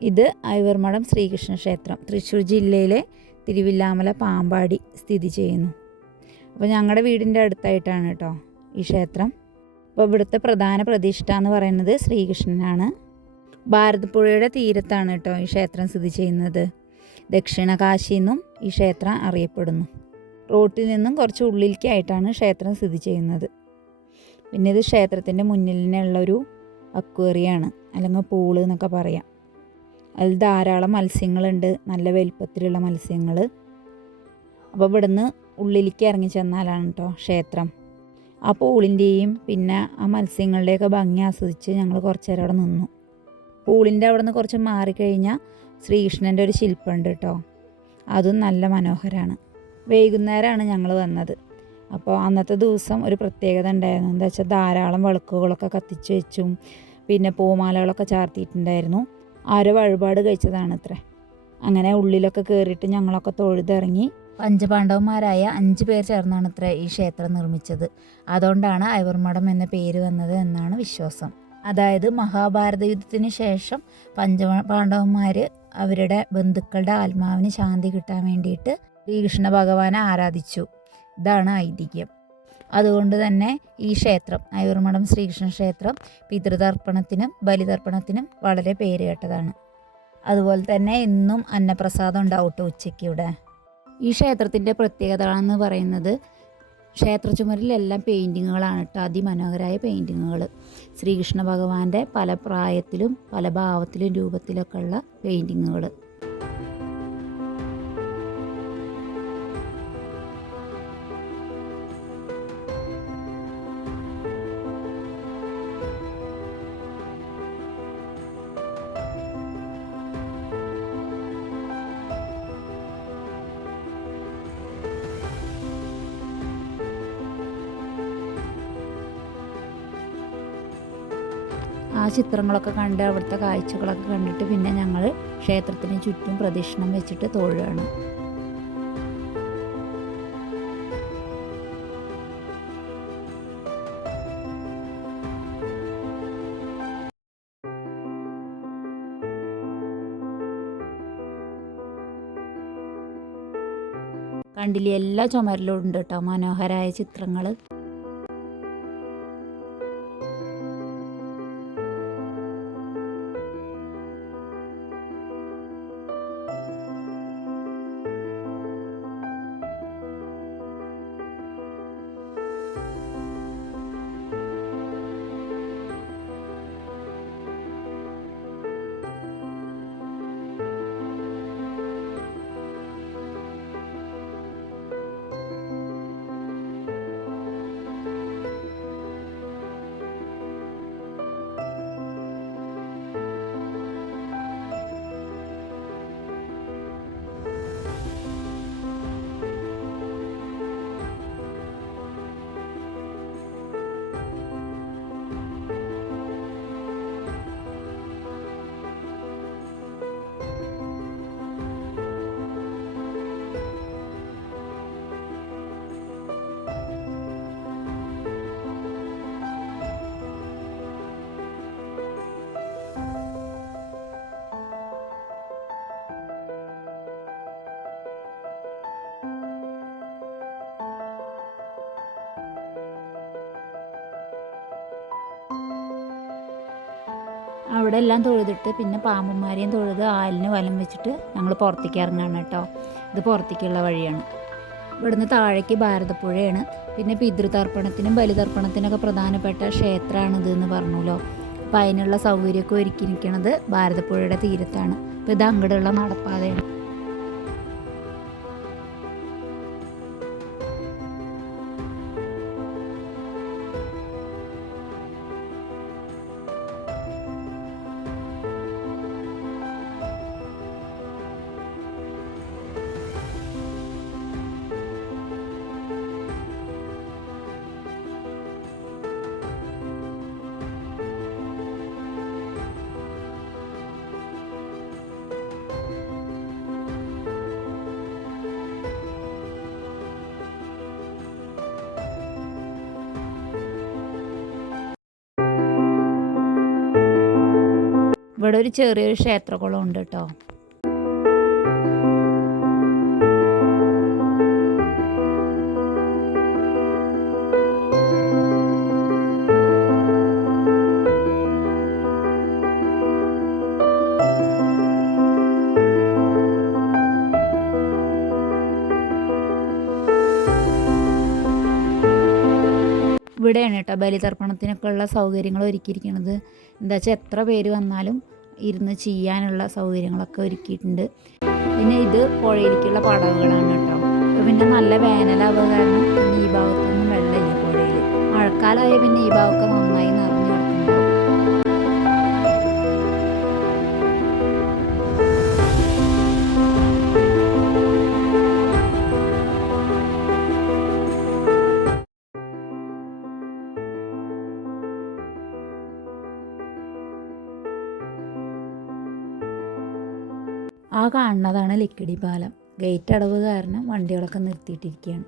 ഇത് ഐവർമഠം ശ്രീകൃഷ്ണ ക്ഷേത്രം തൃശ്ശൂർ ജില്ലയിലെ തിരുവില്ലാമല പാമ്പാടി സ്ഥിതി ചെയ്യുന്നു. അപ്പോൾ ഞങ്ങളുടെ വീടിൻ്റെ അടുത്തായിട്ടാണ് കേട്ടോ ഈ ക്ഷേത്രം. അപ്പോൾ ഇവിടുത്തെ പ്രധാന പ്രതിഷ്ഠ എന്ന് പറയുന്നത് ശ്രീകൃഷ്ണനാണ്. ഭാരതപ്പുഴയുടെ തീരത്താണ് കേട്ടോ ഈ ക്ഷേത്രം സ്ഥിതി ചെയ്യുന്നത്. ദക്ഷിണ കാശി എന്നും ഈ ക്ഷേത്രം അറിയപ്പെടുന്നു. റോട്ടിൽ നിന്നും കുറച്ച് ഉള്ളിലേക്കായിട്ടാണ് ക്ഷേത്രം സ്ഥിതി ചെയ്യുന്നത്. പിന്നെ ഇത് ക്ഷേത്രത്തിൻ്റെ മുന്നിൽ നിന്നുള്ളൊരു അക്വേറിയാണ്, അല്ലെങ്കിൽ പൂള് എന്നൊക്കെ പറയാം. അതിൽ ധാരാളം മത്സ്യങ്ങളുണ്ട്, നല്ല വലിപ്പത്തിലുള്ള മത്സ്യങ്ങൾ. അപ്പോൾ ഇവിടുന്ന് ഉള്ളിലേക്ക് ഇറങ്ങി ചെന്നാലാണ് കേട്ടോ ക്ഷേത്രം. ആ പൂളിൻ്റെയും പിന്നെ ആ മത്സ്യങ്ങളുടെയൊക്കെ ഭംഗി ആസ്വദിച്ച് ഞങ്ങൾ കുറച്ച് നേരം അവിടെ നിന്നു. പൂളിൻ്റെ അവിടെ നിന്ന് കുറച്ച് മാറിക്കഴിഞ്ഞാൽ ശ്രീകൃഷ്ണൻ്റെ ഒരു ശില്പമുണ്ട് കേട്ടോ, അതും നല്ല മനോഹരമാണ്. വൈകുന്നേരമാണ് ഞങ്ങൾ വന്നത്. അപ്പോൾ അന്നത്തെ ദിവസം ഒരു പ്രത്യേകത ഉണ്ടായിരുന്നു. എന്താ വെച്ചാൽ ധാരാളം വിളക്കുകളൊക്കെ കത്തിച്ച് വെച്ചും പിന്നെ പൂമാലകളൊക്കെ ചാർത്തിയിട്ടുണ്ടായിരുന്നു. ആരോ വഴിപാട് കഴിച്ചതാണ് അത്രേ. അങ്ങനെ ഉള്ളിലൊക്കെ കയറിയിട്ട് ഞങ്ങളൊക്കെ തൊഴുതിറങ്ങി. പഞ്ചപാണ്ഡവന്മാരായ 5 പേർ ചേർന്നാണ് ഇത്ര ഈ ക്ഷേത്രം നിർമ്മിച്ചത്. അതുകൊണ്ടാണ് ഐവർമഠം എന്ന പേര് വന്നത് എന്നാണ് വിശ്വാസം. അതായത് മഹാഭാരത യുദ്ധത്തിന് ശേഷം പഞ്ചപാണ്ഡവന്മാർ അവരുടെ ബന്ധുക്കളുടെ ആത്മാവിന് ശാന്തി കിട്ടാൻ വേണ്ടിയിട്ട് ശ്രീകൃഷ്ണ ഭഗവാനെ ആരാധിച്ചു. ഇതാണ് ഐതിഹ്യം. അതുകൊണ്ട് തന്നെ ഈ ക്ഷേത്രം ഐവർമഠം ശ്രീകൃഷ്ണ ക്ഷേത്രം പിതൃതർപ്പണത്തിനും ബലിതർപ്പണത്തിനും വളരെ പേര് കേട്ടതാണ്. അതുപോലെ തന്നെ ഇന്നും അന്നപ്രസാദം ഉണ്ടാവും കേട്ടോ ഉച്ചയ്ക്ക് ഇവിടെ. ഈ ക്ഷേത്രത്തിൻ്റെ പ്രത്യേകത എന്ന് പറയുന്നത് ക്ഷേത്ര ചുമരിലെല്ലാം പെയിൻറ്റിങ്ങുകളാണ് കേട്ടോ, അതിമനോഹരമായ പെയിൻറ്റിങ്ങുകൾ. ശ്രീകൃഷ്ണ ഭഗവാന്റെ പല പ്രായത്തിലും പല ഭാവത്തിലും രൂപത്തിലൊക്കെ ഉള്ള പെയിൻറ്റിങ്ങുകൾ. ആ ചിത്രങ്ങളൊക്കെ കണ്ട് അവിടുത്തെ കാഴ്ചകളൊക്കെ കണ്ടിട്ട് പിന്നെ ഞങ്ങൾ ക്ഷേത്രത്തിന് ചുറ്റും പ്രദക്ഷിണം വെച്ചിട്ട് തൊഴുകയാണ്. കണ്ടില്ലേ, എല്ലാ ചുമരിലും ഉണ്ട് കേട്ടോ മനോഹരമായ ചിത്രങ്ങൾ. അവിടെ എല്ലാം തൊഴുതിട്ട് പിന്നെ പാമ്പന്മാരെയും തൊഴുത് ആലിന് വലം വെച്ചിട്ട് ഞങ്ങൾ പുറത്തേക്ക് ഇറങ്ങുകയാണ് കേട്ടോ. ഇത് പുറത്തേക്കുള്ള വഴിയാണ്. ഇവിടുന്ന് താഴേക്ക് ഭാരതപ്പുഴയാണ്. പിന്നെ പിതൃതർപ്പണത്തിനും ബലിതർപ്പണത്തിനൊക്കെ പ്രധാനപ്പെട്ട ക്ഷേത്രമാണ് ഇതെന്ന് പറഞ്ഞല്ലോ. അപ്പോൾ അതിനുള്ള സൗകര്യമൊക്കെ ഒരുക്കിയിരിക്കുന്നത് ഭാരതപ്പുഴയുടെ തീരത്താണ്. അപ്പോൾ ഇത് അങ്ങോട്ടുള്ള നടപ്പാതയാണ്. ഇവിടെ ഒരു ചെറിയൊരു ക്ഷേത്രകുളം ഉണ്ട് കേട്ടോ. ഇവിടെയാണ് കേട്ടോ ബലിതർപ്പണത്തിനൊക്കെ ഉള്ള സൗകര്യങ്ങൾ ഒരുക്കിയിരിക്കുന്നത്. എന്താ വെച്ചാൽ എത്ര പേര് വന്നാലും ഇരുന്ന് ചെയ്യാനുള്ള സൗകര്യങ്ങളൊക്കെ ഒരുക്കിയിട്ടുണ്ട്. പിന്നെ ഇത് പുഴയിലേക്കുള്ള പടവുകളാണ് കേട്ടോ. അപ്പോൾ പിന്നെ നല്ല വേനലാവുക കാരണം പിന്നെ ഈ ഭാഗത്തൊന്നും വെള്ളമില്ല പുഴയിൽ. മഴക്കാലമായ പിന്നെ ഈ ഭാഗമൊക്കെ നന്നായി നിറഞ്ഞു കിടക്കുന്നുണ്ടാവും. ആ കാണുന്നതാണ് ലിക്കിടി പാലം. ഗേറ്റ് അടവ് കാരണം വണ്ടികളൊക്കെ നിർത്തിയിട്ടിരിക്കുകയാണ്.